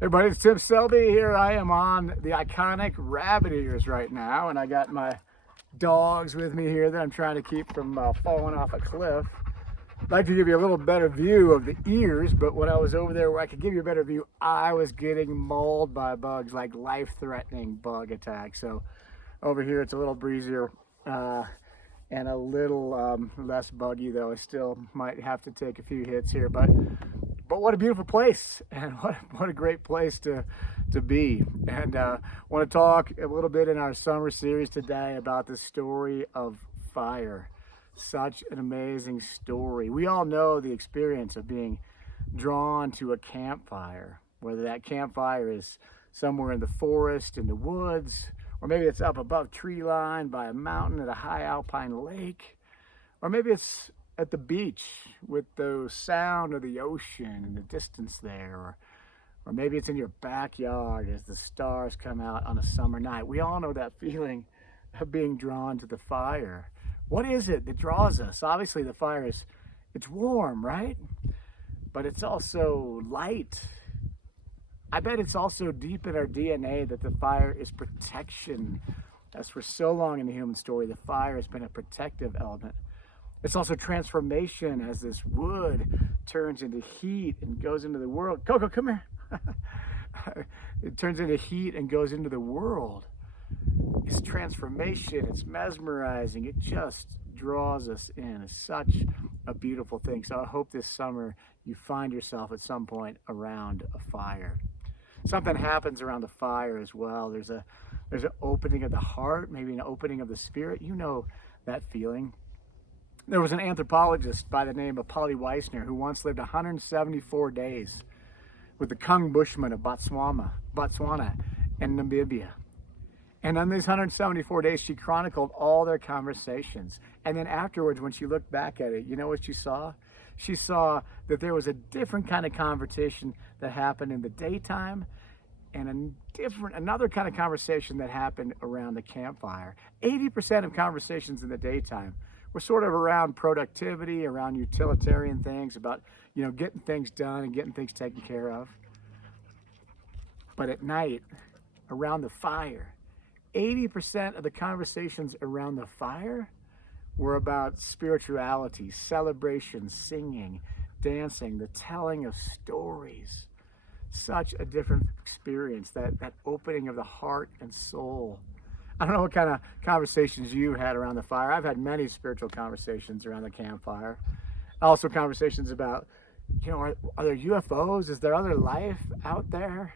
Hey everybody, it's Tim Selby here. I am on the iconic rabbit ears right now, and I got my dogs with me here that I'm trying to keep from falling off a cliff. I'd like to give you a little better view of the ears, but when I was over there where I could give you a better view, I was getting mauled by bugs, like life-threatening bug attacks. So over here it's a little breezier and a little less buggy, though I still might have to take a few hits here. But what a beautiful place, and what a great place to be. And want to talk a little bit in our summer series today about the story of fire. Such an amazing story. We all know the experience of being drawn to a campfire, whether that campfire is somewhere in the forest, in the woods, or maybe it's up above tree line by a mountain at a high alpine lake, or maybe it's at the beach with the sound of the ocean in the distance there, or maybe it's in your backyard as the stars come out on a summer night. We all know that feeling of being drawn to the fire. What is it that draws us? Obviously the fire it's warm, right? But it's also light. I bet it's also deep in our DNA that the fire is protection. As for so long in the human story, the fire has been a protective element. It's also transformation as this wood turns into heat and goes into the world. Coco, come here. It turns into heat and goes into the world. It's transformation. It's mesmerizing. It just draws us in. It's such a beautiful thing. So I hope this summer you find yourself at some point around a fire. Something happens around the fire as well. There's an opening of the heart, maybe an opening of the spirit. You know that feeling. There was an anthropologist by the name of Polly Weissner who once lived 174 days with the Kung Bushmen of Botswana and Namibia. And on these 174 days, she chronicled all their conversations. And then afterwards, when she looked back at it, you know what she saw? She saw that there was a different kind of conversation that happened in the daytime and another kind of conversation that happened around the campfire. 80% of conversations in the daytime were sort of around productivity, around utilitarian things, about, getting things done and getting things taken care of. But at night, around the fire, 80% of the conversations around the fire were about spirituality, celebration, singing, dancing, the telling of stories. Such a different experience, that opening of the heart and soul. I don't know what kind of conversations you had around the fire. I've had many spiritual conversations around the campfire. Also conversations about, are there UFOs? Is there other life out there?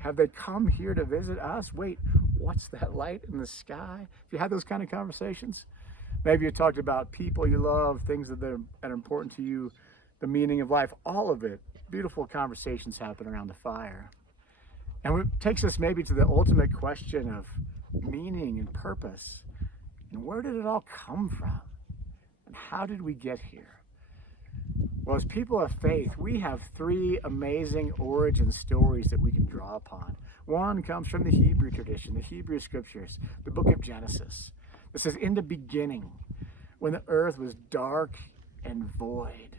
Have they come here to visit us? Wait, what's that light in the sky? If you had those kind of conversations, maybe you talked about people you love, things that are important to you, the meaning of life, all of it. Beautiful conversations happen around the fire. And it takes us maybe to the ultimate question of meaning and purpose. And where did it all come from? And how did we get here? Well, as people of faith, we have three amazing origin stories that we can draw upon. One comes from the Hebrew tradition, the Hebrew scriptures, the book of Genesis. It says, in the beginning, when the earth was dark and void,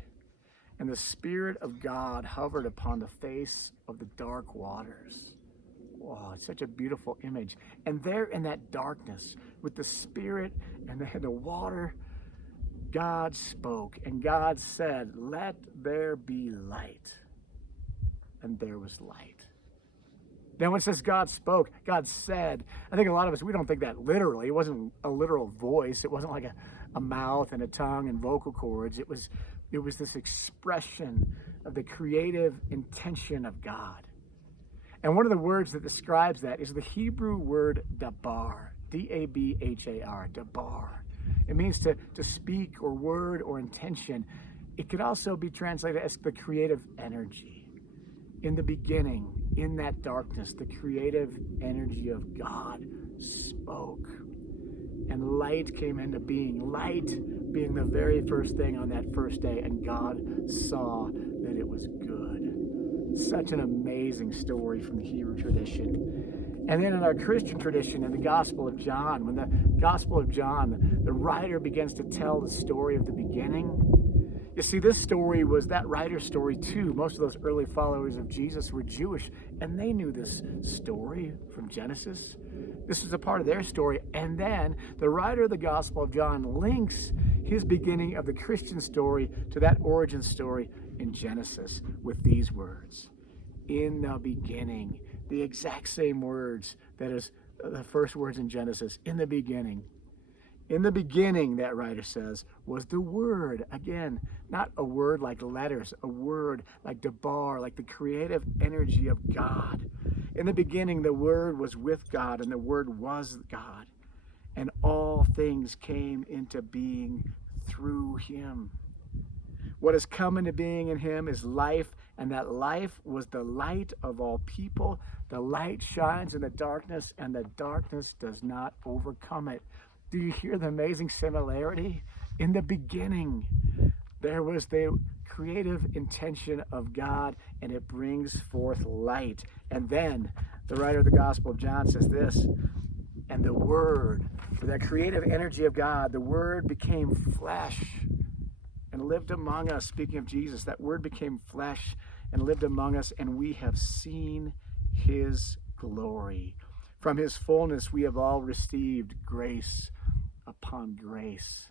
and the Spirit of God hovered upon the face of the dark waters. Wow, it's such a beautiful image. And there in that darkness, with the Spirit and the water, God spoke, and God said, let there be light. And there was light. Then when it says God spoke, God said, I think a lot of us, we don't think that literally. It wasn't a literal voice. It wasn't like a mouth and a tongue and vocal cords. It was this expression of the creative intention of God. And one of the words that describes that is the Hebrew word dabar, D-A-B-H-A-R, dabar. It means to speak or word or intention. It could also be translated as the creative energy. In the beginning, in that darkness, the creative energy of God spoke. And light came into being. Light being the very first thing on that first day. And God saw that it was good. Such an amazing story from the Hebrew tradition. And then in our Christian tradition, in the Gospel of John, when the Gospel of John, the writer begins to tell the story of the beginning, You see, this story was that writer's story too. Most of those early followers of Jesus were Jewish, and they knew this story from Genesis. This was a part of their story. And then the writer of the Gospel of John links his beginning of the Christian story to that origin story in Genesis with these words. In the beginning, the exact same words that is the first words in Genesis, in the beginning. In the beginning, that writer says, was the Word. Again, not a word like letters, a word like debar, like the creative energy of God. In the beginning, the Word was with God, and the Word was God. And all things came into being through him. What has come into being in him is life, and that life was the light of all people. The light shines in the darkness, and the darkness does not overcome it. Do you hear the amazing similarity? In the beginning, there was the creative intention of God, and it brings forth light. And then the writer of the Gospel of John says this, and the Word, for that creative energy of God, the Word became flesh and lived among us. Speaking of Jesus, that Word became flesh and lived among us, and we have seen his glory. From his fullness we have all received grace upon grace.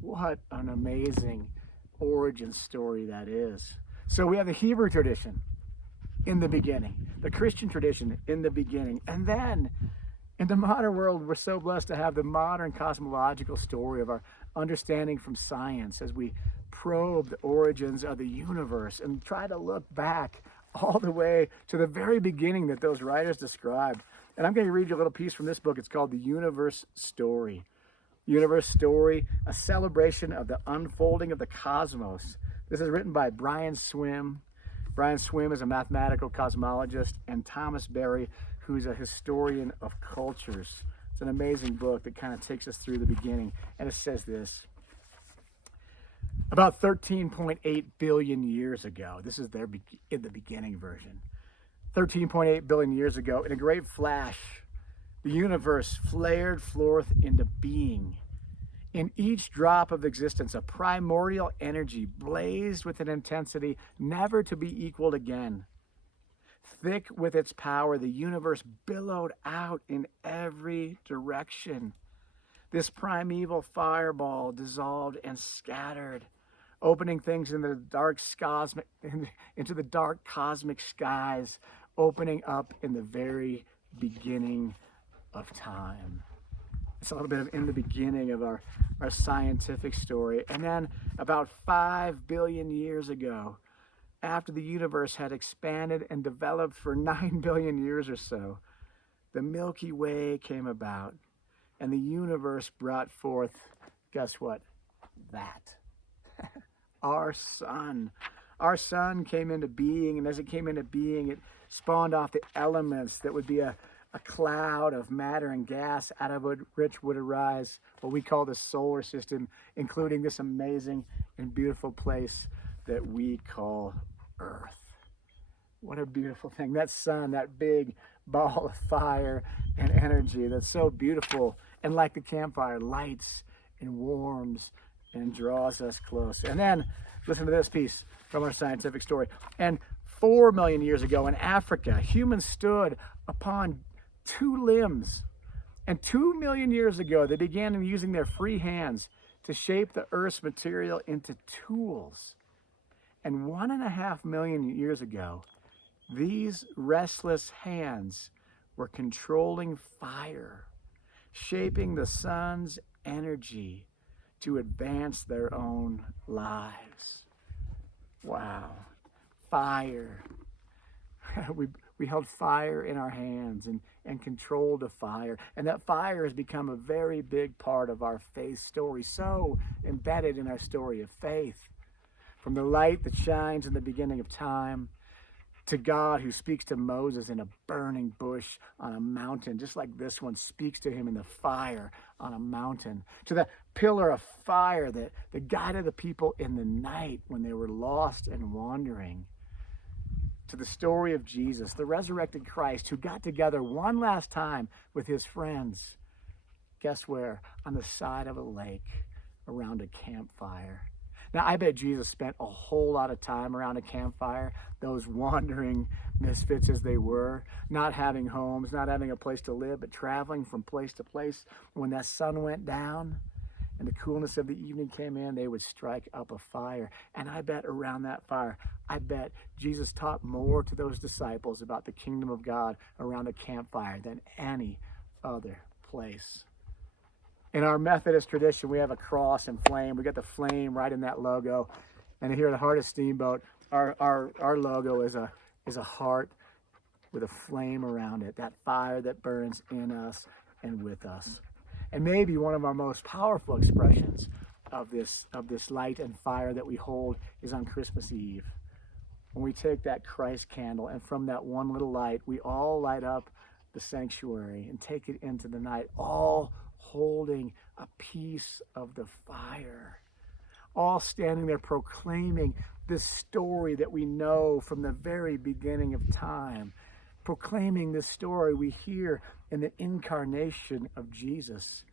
What an amazing origin story that is. So we have the Hebrew tradition in the beginning, the Christian tradition in the beginning, and then in the modern world, we're so blessed to have the modern cosmological story of our understanding from science as we probe the origins of the universe and try to look back all the way to the very beginning that those writers described. And I'm going to read you a little piece from this book. It's called The Universe Story. Universe Story, a celebration of the unfolding of the cosmos. This is written by Brian Swimme. Brian Swimme is a mathematical cosmologist, and Thomas Berry, who's a historian of cultures. It's an amazing book that kind of takes us through the beginning. And it says this. About 13.8 billion years ago, this is their in the beginning version. 13.8 billion years ago, in a great flash, the universe flared forth into being. In each drop of existence, a primordial energy blazed with an intensity never to be equaled again. Thick with its power, the universe billowed out in every direction. This primeval fireball dissolved and scattered, opening things into the dark cosmic skies, opening up in the very beginning of time. It's a little bit of in the beginning of our scientific story. And then about 5 billion years ago, after the universe had expanded and developed for 9 billion years or so, the Milky Way came about, and the universe brought forth, guess what? That. Our sun. Our sun came into being, and as it came into being, it spawned off the elements that would be a cloud of matter and gas out of which would arise what we call the solar system, including this amazing and beautiful place that we call Earth. What a beautiful thing. That sun, that big ball of fire and energy that's so beautiful, and like the campfire, lights and warms and draws us close. And then listen to this piece from our scientific story. And 4 million years ago in Africa, humans stood upon 2 limbs. And 2 million years ago, they began using their free hands to shape the Earth's material into tools. And 1.5 million years ago, these restless hands were controlling fire, shaping the sun's energy to advance their own lives. Wow. Fire. We held fire in our hands and controlled the fire. And that fire has become a very big part of our faith story, so embedded in our story of faith. From the light that shines in the beginning of time, to God who speaks to Moses in a burning bush on a mountain, just like this one speaks to him in the fire on a mountain, to the pillar of fire that guided the people in the night when they were lost and wandering, to the story of Jesus, the resurrected Christ, who got together one last time with his friends. Guess where? On the side of a lake around a campfire. Now, I bet Jesus spent a whole lot of time around a campfire, those wandering misfits as they were, not having homes, not having a place to live, but traveling from place to place. When that sun went down and the coolness of the evening came in, they would strike up a fire. And I bet around that fire, I bet Jesus taught more to those disciples about the kingdom of God around a campfire than any other place. In our Methodist tradition, we have a cross and flame. We got the flame right in that logo. And here at the Heart of Steamboat, our logo is a heart with a flame around it, that fire that burns in us and with us. And maybe one of our most powerful expressions of this light and fire that we hold is on Christmas Eve, when we take that Christ candle, and from that one little light, we all light up the sanctuary and take it into the night, all holding a piece of the fire, all standing there proclaiming this story that we know from the very beginning of time, proclaiming this story we hear in the incarnation of Jesus,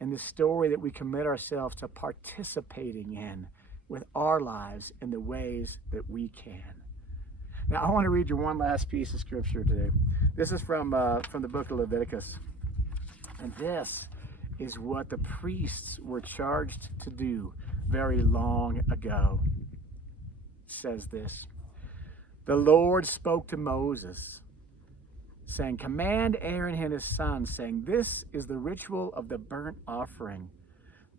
and the story that we commit ourselves to participating in with our lives in the ways that we can. Now, I want to read you one last piece of scripture today. This is from the book of Leviticus. And this is what the priests were charged to do very long ago. It says this: the Lord spoke to Moses, saying, command Aaron and his sons, saying, this is the ritual of the burnt offering.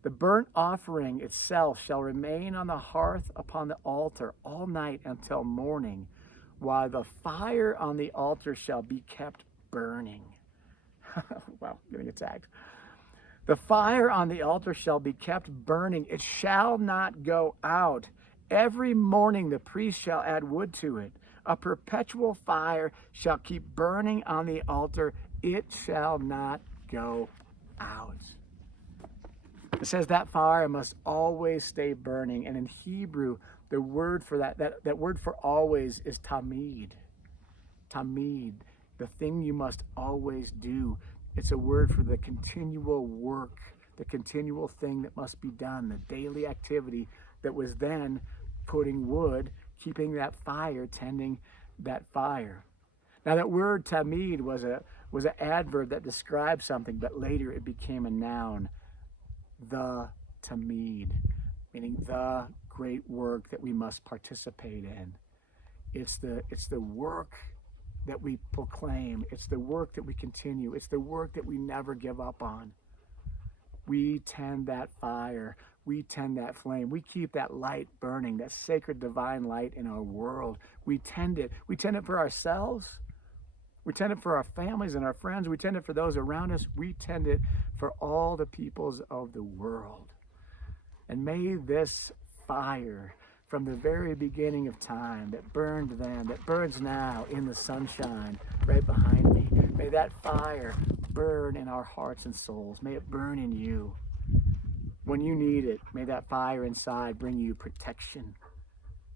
The burnt offering itself shall remain on the hearth upon the altar all night until morning, while the fire on the altar shall be kept burning. Wow, getting attacked. The fire on the altar shall be kept burning. It shall not go out. Every morning the priest shall add wood to it. A perpetual fire shall keep burning on the altar. It shall not go out. It says that fire must always stay burning. And in Hebrew, the word for that word for always is tamid. Tamid, the thing you must always do. It's a word for the continual work, the continual thing that must be done, the daily activity that was then putting wood, keeping that fire, tending that fire. Now, that word tamid was an adverb that described something, but later it became a noun. The tamid, meaning the great work that we must participate in. It's the work that we proclaim. It's the work that we continue. It's the work that we never give up on. We tend that fire. We tend that flame. We keep that light burning, that sacred divine light in our world. We tend it. We tend it for ourselves. We tend it for our families and our friends. We tend it for those around us. We tend it for all the peoples of the world. And may this fire from the very beginning of time that burned then, that burns now in the sunshine right behind me, may that fire burn in our hearts and souls. May it burn in you. When you need it, may that fire inside bring you protection.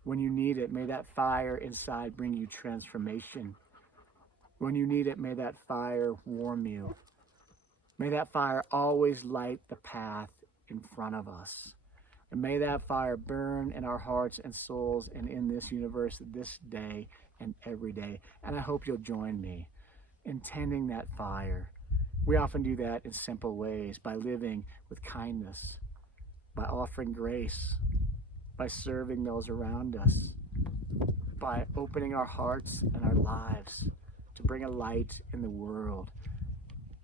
When you need it, may that fire inside bring you transformation. When you need it, may that fire warm you. May that fire always light the path in front of us. And may that fire burn in our hearts and souls and in this universe this day and every day. And I hope you'll join me in tending that fire. We often do that in simple ways, by living with kindness, by offering grace, by serving those around us, by opening our hearts and our lives to bring a light in the world.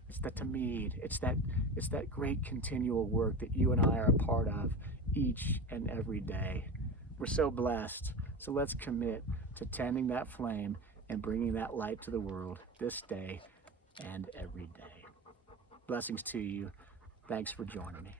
It's the tamid. It's that great continual work that you and I are a part of each and every day. We're so blessed. So let's commit to tending that flame and bringing that light to the world this day and every day. Blessings to you. Thanks for joining me.